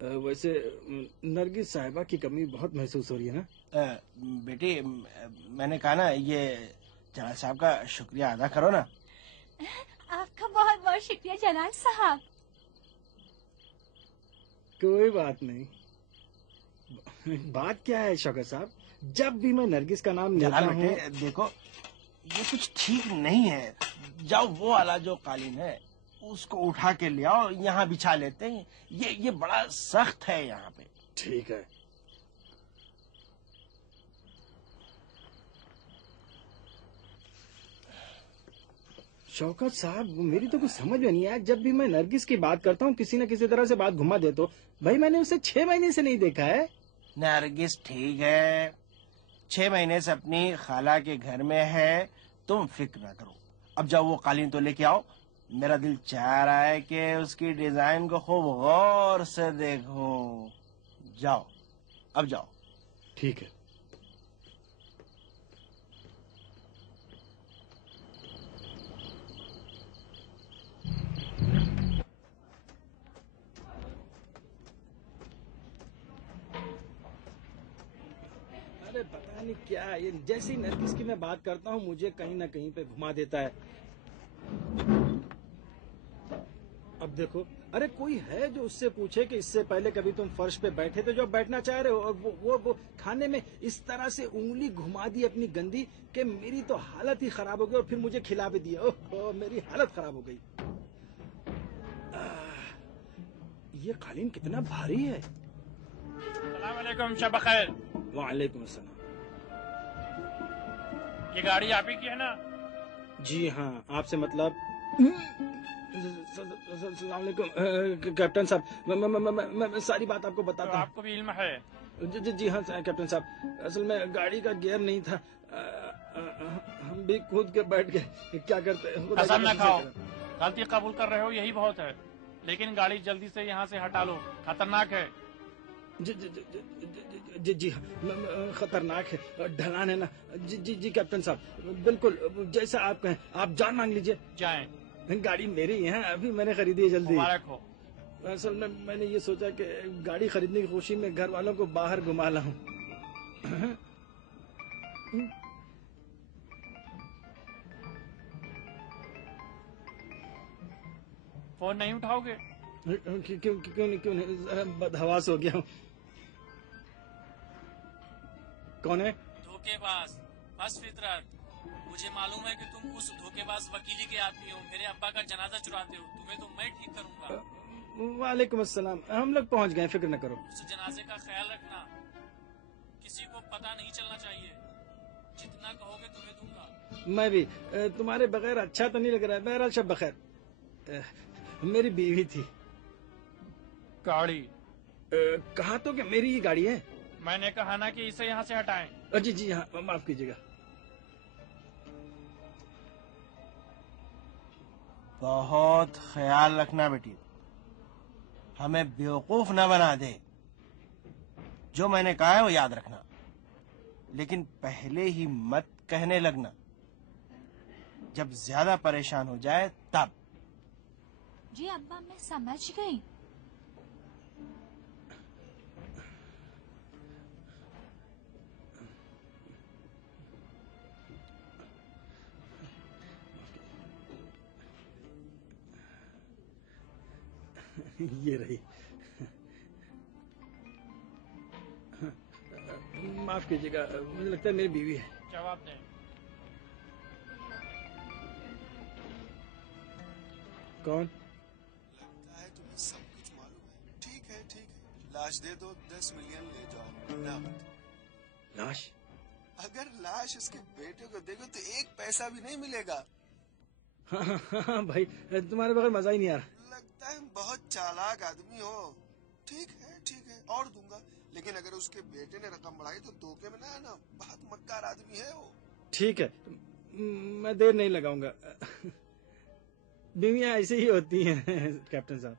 वैसे नरगिस साहिबा की कमी बहुत महसूस हो रही है ना? बेटी, मैंने कहा ना, ये जलाल साहब का शुक्रिया अदा करो ना। आपका बहुत बहुत शुक्रिया जलाल साहब। कोई बात नहीं। बात क्या है शौकत साहब, जब भी मैं नरगिस का नाम लेता जलाल हूँ। बेटे देखो, ये कुछ ठीक नहीं है। जाओ वो वाला जो कालीन है उसको उठा के ले आओ, यहाँ बिछा लेते हैं। ये बड़ा सख्त है यहाँ पे। ठीक है। शौकत साहब, मेरी तो कुछ समझ में नहीं आया, जब भी मैं नरगिस की बात करता हूँ किसी न किसी तरह से बात घुमा देते हो। भाई मैंने उसे 6 महीने से नहीं देखा है। नरगिस ठीक है, 6 महीने से अपनी खाला के घर में है, तुम फिक्र ना करो। अब जाओ वो कालीन तो लेके आओ। मेरा दिल चाह रहा है कि उसकी डिजाइन को खूब गौर से देखूं। जाओ, अब जाओ। ठीक है। अरे पता नहीं क्या है, ये जैसी नरगिस की मैं बात करता हूँ मुझे कहीं ना कहीं पे घुमा देता है। अब देखो, अरे कोई है जो उससे पूछे कि इससे पहले कभी तुम फर्श पे बैठे थे जो अब बैठना चाह रहे हो, और वो खाने में इस तरह से उंगली घुमा दी अपनी गंदी कि मेरी तो हालत ही खराब हो गई, और फिर मुझे खिला भी दिया। ओह, मेरी हालत खराब हो गई। ये कालीन कितना भारी है। अस्सलाम वालेकुम, शब खैर। वालेकुम अस्सलाम। ये गाड़ी आप ही की है ना? जी हाँ, आपसे मतलब? अस्सलाम वालेकुम कैप्टन साहब, मैं सारी बात आपको तो बताता हूँ। आपको भी इल्म है? जी हाँ कैप्टन साहब, असल में गाड़ी का गियर नहीं था, हम भी कूद के बैठ गए। क्या करते हैं, खुदा कसम की न कसम खाओ, से करो। गलती कबूल कर रहे हो यही बहुत है, लेकिन गाड़ी जल्दी से यहाँ से हटा लो, खतरनाक है। जी जी जी जी जी जी हाँ, खतरनाक है, ढलान है ना। जी जी जी कैप्टन साहब, बिल्कुल जैसा आप कहें, आप जान मांग लीजिए। जाएं। गाड़ी मेरी है, अभी मैंने खरीदी है, जल्दी। मुबारक हो। असल में मैंने ये सोचा कि गाड़ी खरीदने की खुशी में घर वालों को बाहर घुमा लाऊं। फोन नहीं उठाओगे? क्यों नहीं, बदहवास हो गया हूँ। कौन है? धोखेबाज, बस फितरत। मुझे मालूम है कि तुम उस धोखेबाज वकीली के आदमी हो, मेरे अब्बा का जनाजा चुराते हो, तुम्हें तो मैं ठीक करूंगा। वालेकुम अस्सलाम, हम लोग पहुंच गए, फिक्र न करो। उस जनाजे का ख्याल रखना, किसी को पता नहीं चलना चाहिए। जितना कहोगे तुम्हें दूंगा। मैं भी तुम्हारे बगैर अच्छा तो नहीं लग रहा है। बहरहाल शब बखैर। मेरी बीवी थी। गाड़ी? कहा तो कि मेरी ही गाड़ी है। मैंने कहा ना कि इसे यहाँ से हटाएं। जी जी हाँ, माफ कीजिएगा। बहुत ख्याल रखना बेटी, हमें बेवकूफ न बना दे। जो मैंने कहा है वो याद रखना, लेकिन पहले ही मत कहने लगना। जब ज्यादा परेशान हो जाए तब। जी अब्बा, मैं समझ गई। ये रही। माफ कीजिएगा, मुझे लगता है मेरी बीवी है। जवाब दें। कौन? लगता है तुम्हें सब कुछ मालूम है। ठीक है ठीक है, लाश दे दो, 10 मिलियन ले जाओ नकद। लाश? अगर लाश उसके बेटे को देगा तो 1 पैसा भी नहीं मिलेगा। हाँ हाँ हाँ भाई, तुम्हारे बगैर मजा ही नहीं आ रहा। लगता है बहुत चालाक आदमी हो। ठीक है, और दूंगा, लेकिन अगर उसके बेटे ने रकम बढ़ाई तो धोखे में ना आना। बहुत मक्कार आदमी है वो। ठीक है, मैं देर नहीं लगाऊंगा। बीवियां ऐसे ही होती हैं कैप्टन साहब।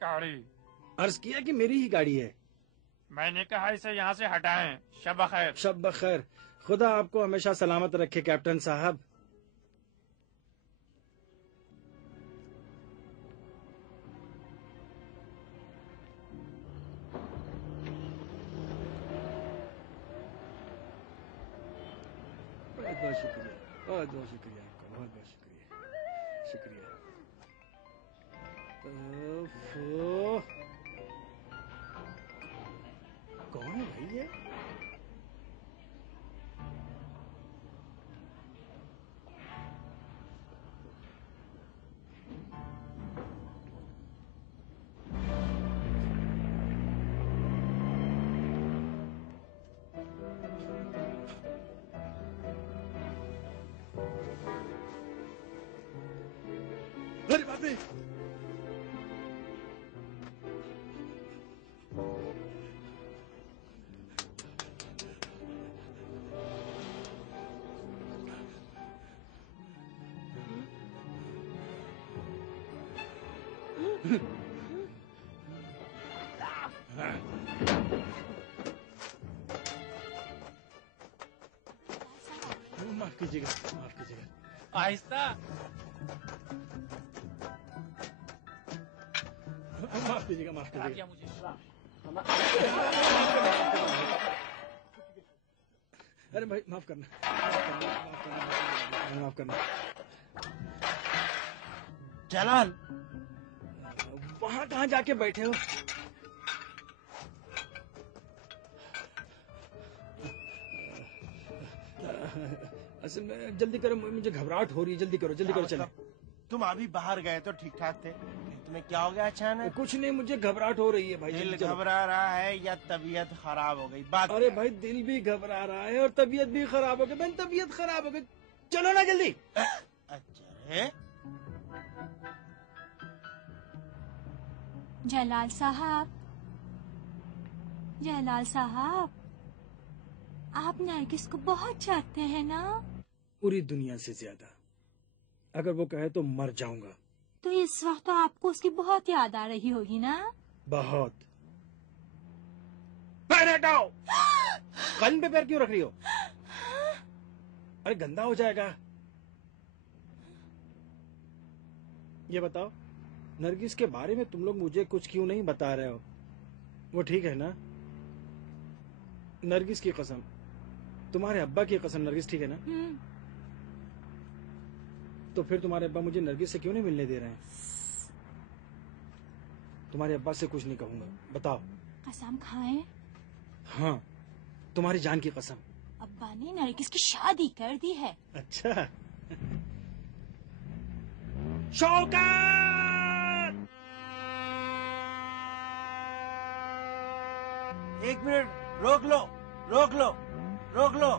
गाड़ी? अर्ज किया कि मेरी ही गाड़ी है। मैंने कहा इसे यहाँ से हटाएं। शब खैर। शब बखैर, खुदा आपको हमेशा सलामत रखे कैप्टन साहब। बहुत शुक्रिया, बहुत बहुत शुक्रिया आपका, बहुत बहुत शुक्रिया, शुक्रिया। ओफो, कौन है भाई ये? अरे बाप रे! माफ कीजिएगा, माफ कीजिएगा। आहिस्ता। माफ कीजिएगा, माफ क्या कीजिएगा। मुझे? अरे भाई माफ करना, माफ करना। जलाल, वहां कहाँ जाके बैठे हो? असल में जल्दी करो, मुझे घबराहट हो रही है, जल्दी करो, जल्दी करो, चलो। तुम अभी बाहर गए तो ठीक ठाक थे, तुम्हें क्या हो गया अचानक? कुछ नहीं, मुझे घबराहट हो रही है भाई, दिल जल्दी चलो। घबरा रहा है या तबीयत खराब हो गई? बात अरे भाई दिल भी घबरा रहा है और तबीयत भी खराब हो गई। मैंने तबीयत खराब हो गई, चलो ना जल्दी। अच्छा है। जलाल साहब, जलाल साहब, आप नरगिस को बहुत चाहते हैं ना? पूरी दुनिया से ज्यादा। अगर वो कहे तो मर जाऊंगा। तो इस वक्त तो आपको उसकी बहुत याद आ रही होगी ना? बहुत। पैर हटाओ। कान पे पैर क्यों रख रही हो? अरे गंदा हो जाएगा। ये बताओ, नरगिस के बारे में तुम लोग मुझे कुछ क्यों नहीं बता रहे हो? वो ठीक है ना? नरगिस की कसम, तुम्हारे अब्बा की कसम, नरगिस ठीक है ना? तो फिर तुम्हारे अब्बा मुझे नरगिस से क्यों नहीं मिलने दे रहे हैं? तुम्हारे अब्बा से कुछ नहीं कहूंगा, बताओ। कसम खाएं? हाँ, तुम्हारी जान की कसम। अब्बा ने नरगिस की शादी कर दी है। अच्छा। शौकत! एक मिनट, रोक लो, रोक लो, रोक लो।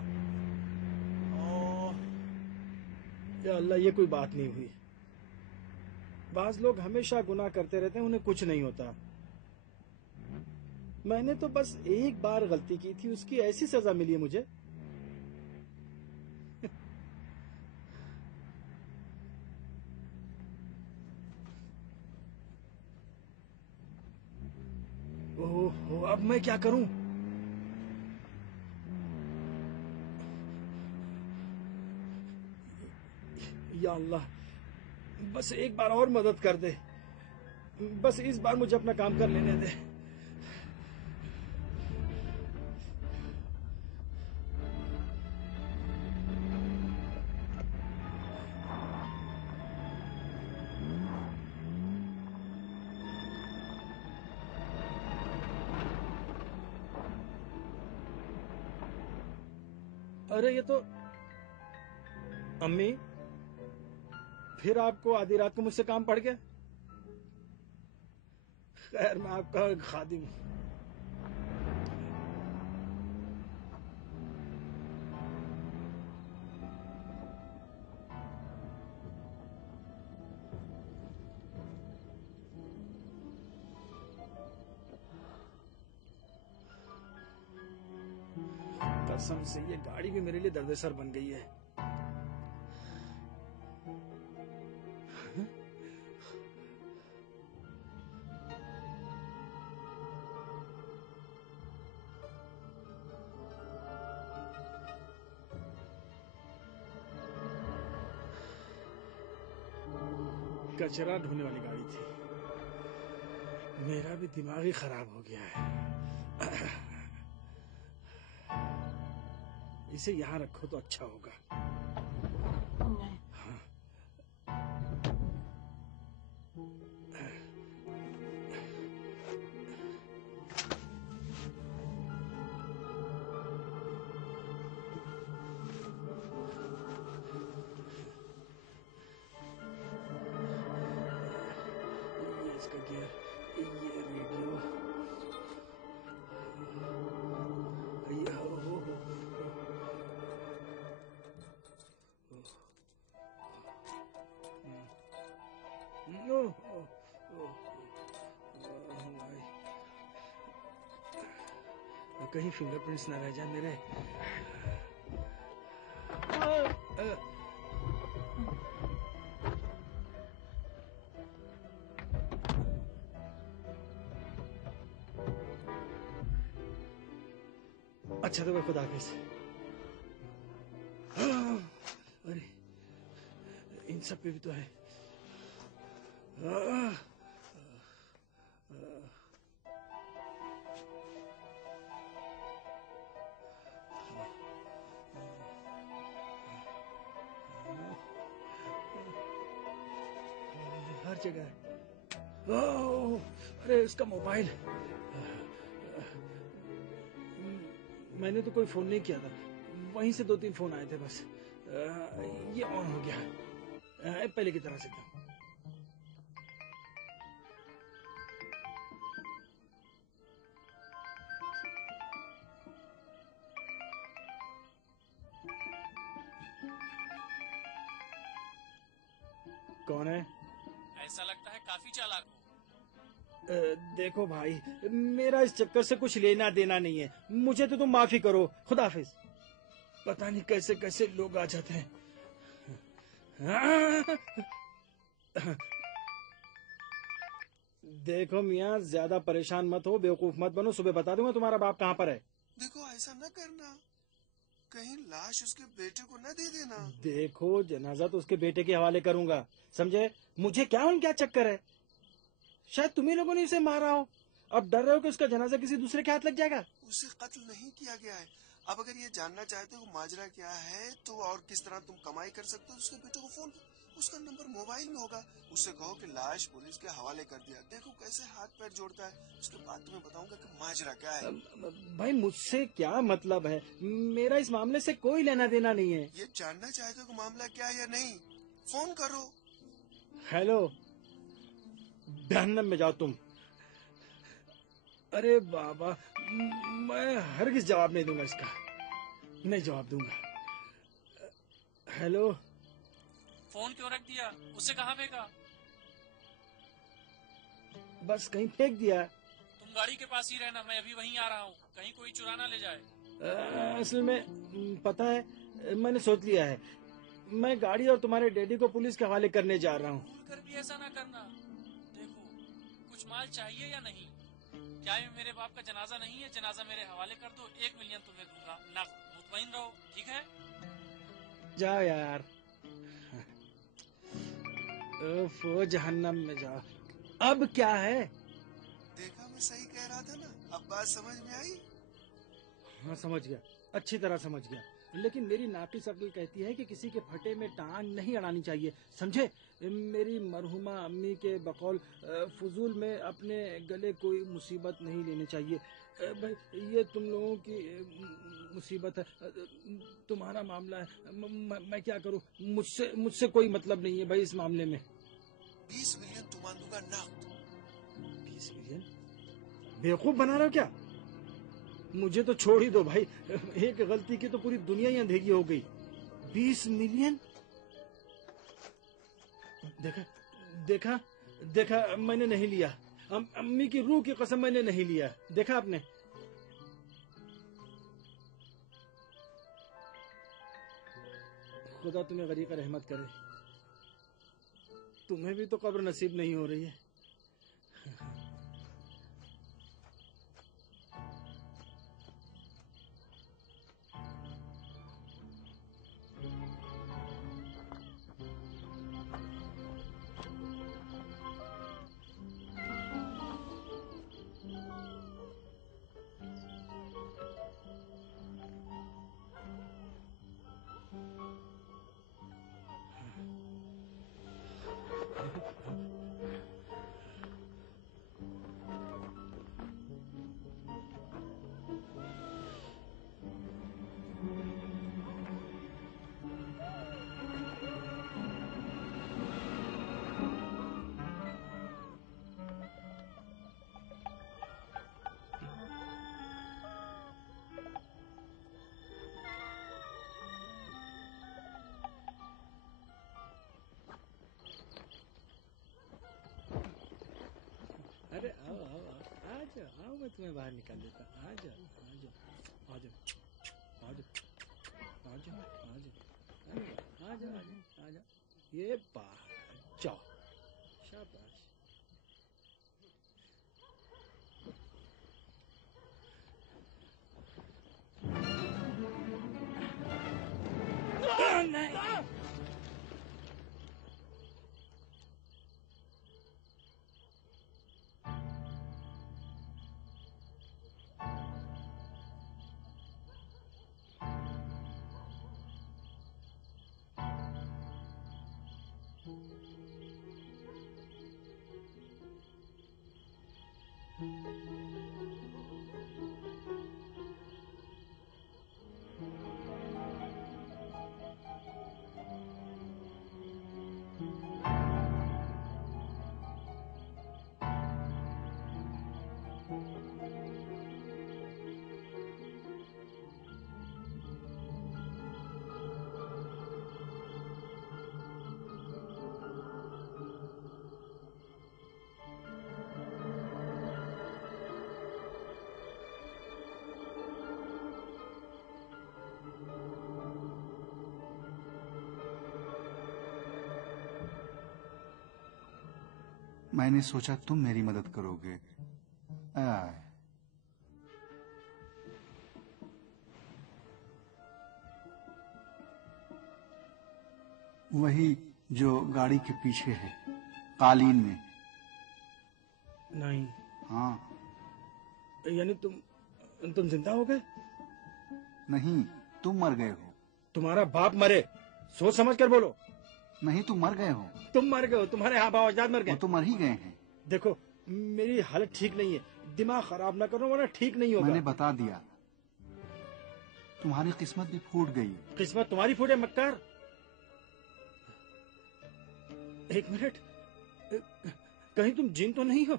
या अल्लाह, ये कोई बात नहीं हुई। बाज लोग हमेशा गुनाह करते रहते हैं, उन्हें कुछ नहीं होता। मैंने तो बस एक बार गलती की थी, उसकी ऐसी सजा मिली है मुझे। ओह, अब मैं क्या करूं? या अल्लाह, बस एक बार और मदद कर दे। बस इस बार मुझे अपना काम कर लेने दे। अरे ये तो अम्मी, फिर आपको आधी रात को मुझसे काम पड़ गया? खैर, मैं आपका खादिम हूं। कसम से ये गाड़ी भी मेरे लिए दर्देसर बन गई है। कचरा ढोने वाली गाड़ी थी। मेरा भी दिमाग ही खराब हो गया है। इसे यहाँ रखो तो अच्छा होगा। हाँ। ये इसका गियर, ये रेडियो, ये कहीं फिंगरप्रिंट्स ना रह जाए मेरे। अच्छा तो मैं खुदा हाफिज। अरे इन सब पे भी तो है। हर जगह है। ओह, अरे इसका मोबाइल। मैंने तो कोई फोन नहीं किया था, वहीं से 2-3 फोन आए थे बस। ये ऑन हो गया, पहले की तरह से था। कौन है? ऐसा लगता है काफी चालाक हो। देखो भाई, मेरा इस चक्कर से कुछ लेना देना नहीं है। मुझे तो तुम माफी करो। खुदा हाफिज। पता नहीं कैसे कैसे लोग आ जाते हैं। देखो मियाँ, ज्यादा परेशान मत हो, बेवकूफ मत बनो। सुबह बता दूंगा तुम्हारा बाप कहाँ पर है। देखो ऐसा न करना, कहीं लाश उसके बेटे को न दे देना। देखो, जनाजा तो उसके बेटे के हवाले करूंगा, समझे? मुझे क्या क्या चक्कर है? शायद तुम्ही लोगों ने इसे मारा हो। अब डर रहे हो कि उसका जनाजा किसी दूसरे के हाथ लग जाएगा। उसे कत्ल नहीं किया गया है। अब अगर ये जानना चाहते हो माजरा क्या है तो और किस तरह तुम कमाई कर सकते हो, उसके बेटे को फोन, उसका नंबर मोबाइल में होगा, उससे कहो कि लाश पुलिस के हवाले कर दिया। देखो कैसे हाथ पैर जोड़ता है। उसके बाद तुम्हें बताऊंगा कि माजरा क्या है। भाई मुझसे क्या मतलब है? मेरा इस मामले से कोई लेना देना नहीं है। ये जानना चाहते हो कि मामला क्या है या नहीं? फोन करो। हेलो, जहन्नम में जाओ तुम। अरे बाबा, मैं हरगिज जवाब नहीं दूंगा इसका, नहीं जवाब दूंगा। हेलो। फोन क्यों रख दिया? उसे कहाँ फेंका? बस कहीं फेंक दिया। तुम गाड़ी के पास ही रहना, मैं अभी वहीं आ रहा हूँ, कहीं कोई चुरा ना ले जाए। असल में पता है, मैंने सोच लिया है, मैं गाड़ी और तुम्हारे डैडी को पुलिस के हवाले करने जा रहा हूँ। भूल कर भी ऐसा ना करना। देखो, कुछ माल चाहिए या नहीं? क्या ये मेरे बाप का जनाजा नहीं है? जनाजा मेरे हवाले कर दो, 1 मिलियन तुम्हें दूंगा। नक मुतमईन रहो, ठीक है? जाओ यार, ओफो, जहन्नम में जाओ। अब क्या है? देखा मैं सही कह रहा था ना। अब बात समझ में आई? हाँ समझ गया, अच्छी तरह समझ गया। लेकिन मेरी नाकिस अक्ल कहती है कि किसी के फटे में टांग नहीं अड़ानी चाहिए, समझे? मेरी मरहुमा अम्मी के बकौल फजूल में अपने गले कोई मुसीबत नहीं लेनी चाहिए। भाई ये तुम लोगों की मुसीबत है, तुम्हारा मामला है। मैं क्या करूं? मुझसे कोई मतलब नहीं है भाई इस मामले में। 20 मिलियन तुम दूंगा नकद। 20 मिलियन? बेवकूफ बना रहे हो क्या? मुझे तो छोड़ ही दो भाई, एक गलती की तो पूरी दुनिया ही अंधेरी हो गई। 20 मिलियन? देखा देखा देखा, मैंने नहीं लिया। अम्मी की रूह की कसम, मैंने नहीं लिया। देखा आपने? खुदा तुम्हें गरीब का रहमत करे। तुम्हें भी तो कब्र नसीब नहीं हो रही है। जाओ, आओ मैं तुम्हें बाहर निकाल देता हूँ। आ जाओ, आ जाओ, आ जाओ, आ जाओ, आ जाओ, आ जाओ, आ जाओ, आ जाओ, ये बाहर जाओ, शाबाश। नहीं, मैंने सोचा तुम मेरी मदद करोगे। वही जो गाड़ी के पीछे है, कालीन में। नहीं। हाँ। यानी तुम जिंदा हो गए? नहीं, तुम मर गए हो। तुम्हारा बाप मरे, सोच समझ कर बोलो। नहीं, तुम मर गए हो। तुम मर गए हो, तुम्हारे अजाद मर गए। वो तो मर ही गए हैं। देखो मेरी हालत ठीक नहीं है, दिमाग खराब ना करो वरना ठीक नहीं होगा। मैंने बता दिया, तुम्हारी किस्मत भी फूट गई। किस्मत तुम्हारी फूटे मक्कार। एक मिनट, कहीं तुम जिन तो नहीं हो?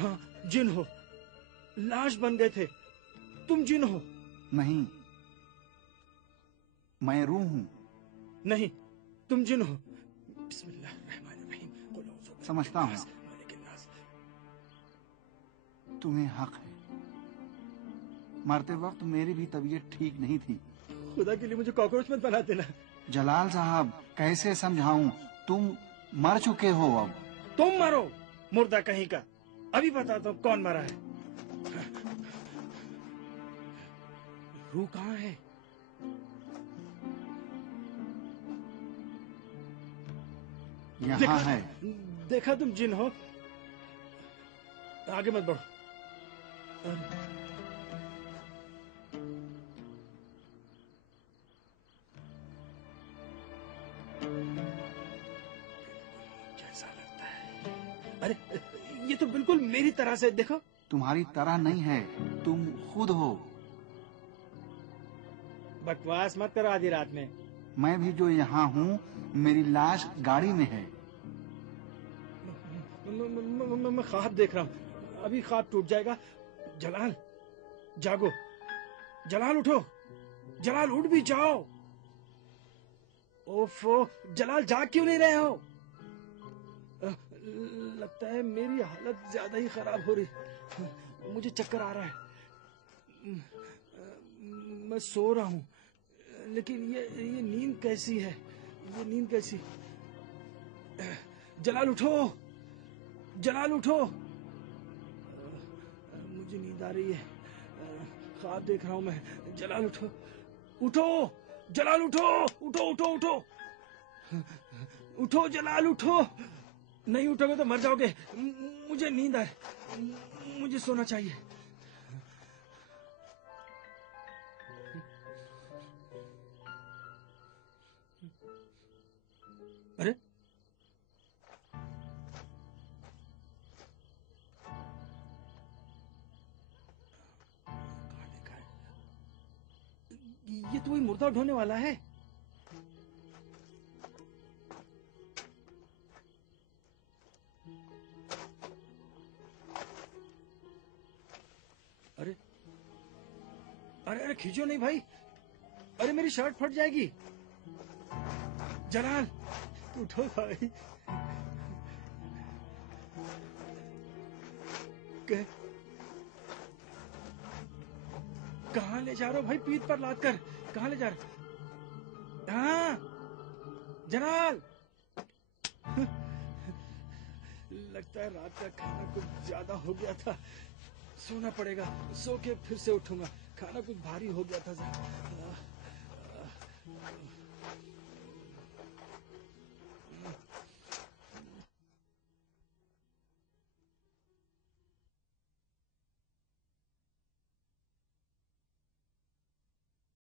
हाँ जिन हो, लाश बन गए थे, तुम जिन हो? नहीं, मैं रूह हूँ। नहीं, तुम जिन हो। बिस्मिल्लाहिर्रहमानिर्रहीम। समझता हूँ, तुम्हें हक है। मरते वक्त मेरी भी तबीयत ठीक नहीं थी। खुदा के लिए मुझे कॉकरोच मत बना देना। जलाल साहब, कैसे समझाऊं? तुम मर चुके हो। अब तुम मरो, मुर्दा कहीं का। अभी बताता हूँ कौन मरा है। रूह कहाँ है? यहाँ है। देखा तुम जिन हो। आगे मत बढ़ो। कैसा लगता है? अरे ये तो बिल्कुल मेरी तरह से। देखो, तुम्हारी तरह नहीं है, तुम खुद हो। बकवास मत करो आधी रात में। मैं भी जो यहाँ हूँ, मेरी लाश गाड़ी में है। मैं ख्वाब देख रहा हूँ, अभी ख्वाब टूट जाएगा। जलाल जागो, जलाल उठो, जलाल उठ भी जाओ। ओफो जलाल, जाग क्यों नहीं रहे हो? लगता है मेरी हालत ज्यादा ही खराब हो रही। मुझे चक्कर आ रहा है। मैं सो रहा हूँ, लेकिन ये नींद कैसी है? ये नींद कैसी? जलाल उठो, जलाल उठो। मुझे नींद आ रही है, ख्वाब देख रहा हूं मैं। जलाल उठो, उठो, जलाल उठो, उठो उठो उठो उठो, जलाल उठो। नहीं उठोगे तो मर जाओगे। मुझे नींद है, मुझे सोना चाहिए। अरे ये तो वही मुर्दा ढोने वाला है। अरे अरे अरे खींचो नहीं भाई, अरे मेरी शर्ट फट जाएगी। जलाल उठो भाई। कहाँ ले जा रहे हो भाई? पीठ पर लाद कर कहाँ ले जा रहे हो? हाँ जनाल। लगता है रात का खाना कुछ ज्यादा हो गया था, सोना पड़ेगा। सो के फिर से उठूंगा। खाना कुछ भारी हो गया था।